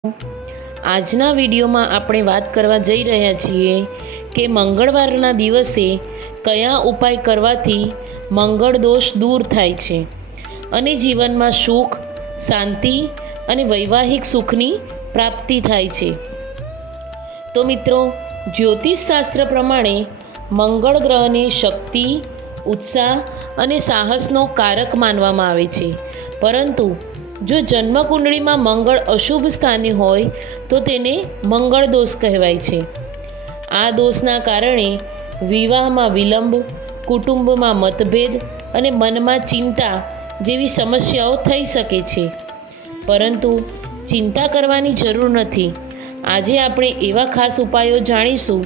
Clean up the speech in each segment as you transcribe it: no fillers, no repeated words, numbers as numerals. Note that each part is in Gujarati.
આજના વિડીયોમાં આપણે વાત કરવા જઈ રહ્યા છીએ કે મંગળવારના દિવસે કયા ઉપાય કરવાથી મંગળ દોષ દૂર થાય છે અને જીવનમાં સુખ, શાંતિ અને વૈવાહિક સુખની પ્રાપ્તિ થાય છે। તો મિત્રો, જ્યોતિષ શાસ્ત્ર પ્રમાણે મંગળ ગ્રહને શક્તિ, ઉત્સાહ અને સાહસનો કારક માનવામાં આવે છે, પરંતુ જો જન્મકુંડળીમાં મંગળ અશુભ સ્થાને હોય તો તેને મંગળ દોષ કહેવાય છે। આ દોષના કારણે વિવાહમાં વિલંબ, કુટુંબમાં મતભેદ અને મનમાં ચિંતા જેવી સમસ્યાઓ થઈ શકે છે, પરંતુ ચિંતા કરવાની જરૂર નથી। આજે આપણે એવા ખાસ ઉપાયો જાણીશું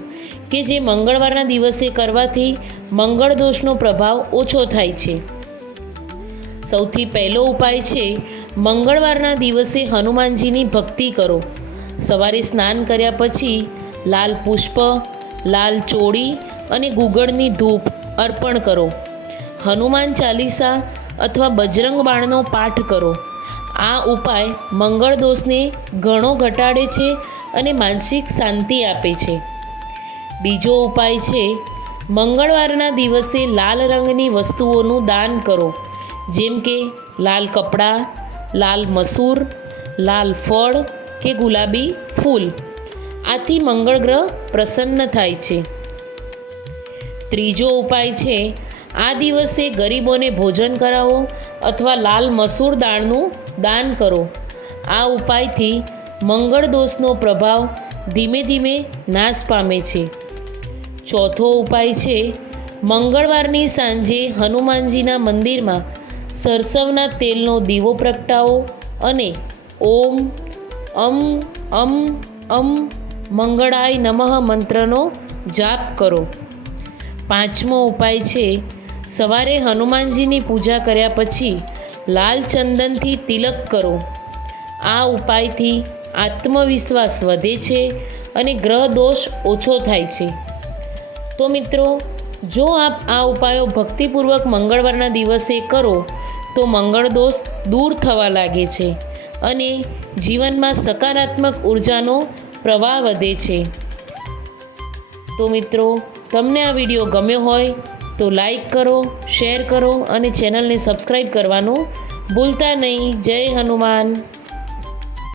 કે જે મંગળવારના દિવસે કરવાથી મંગળ દોષનો પ્રભાવ ઓછો થાય છે। સૌથી પહેલો ઉપાય છે મંગળવારના દિવસે હનુમાનજીની ભક્તિ કરો। સવારે સ્નાન કર્યા પછી લાલ પુષ્પ, લાલ ચોળી અને ગુગળની ધૂપ અર્પણ કરો। હનુમાન ચાલીસા અથવા બજરંગ બાણનો પાઠ કરો। આ ઉપાય મંગળ દોષને ઘણો ઘટાડે છે અને માનસિક શાંતિ આપે છે। બીજો ઉપાય છે મંગળવારના દિવસે લાલ રંગની વસ્તુઓનું દાન કરો, જેમ કે લાલ કપડાં, લાલ મસૂર, લાલ ફળ કે ગુલાબી ફૂલ। આથી મંગળ ગ્રહ પ્રસન્ન થાય છે। ત્રીજો ઉપાય છે આ દિવસે ગરીબોને ભોજન કરાવો અથવા લાલ મસૂર દાળનું દાન કરો। આ ઉપાયથી મંગળ દોષનો પ્રભાવ ધીમે ધીમે નાશ પામે છે। ચોથો ઉપાય છે મંગળવારની સાંજે હનુમાનજીના મંદિરમાં સરસવના તેલનો દીવો પ્રગટાવો અને ઓમ અમ અમ અમ મંગળાય નમઃ મંત્રનો જાપ કરો। પાંચમો ઉપાય છે સવારે હનુમાનજીની પૂજા કર્યા પછી લાલ ચંદનથી તિલક કરો। આ ઉપાયથી આત્મવિશ્વાસ વધે છે અને ગ્રહ દોષ ઓછો થાય છે। તો મિત્રો, જો આપ આ ઉપાયો ભક્તિપૂર્વક મંગળવારના દિવસે કરો તો મંગળ દોષ દૂર થવા લાગે છે અને જીવનમાં સકારાત્મક ઉર્જાનો પ્રવાહ વધે છે। તો મિત્રો, તમને આ વિડીયો ગમ્યો હોય તો લાઈક કરો, શેર કરો અને ચેનલને સબસ્ક્રાઈબ કરવાનું ભૂલતા નહીં। જય હનુમાન।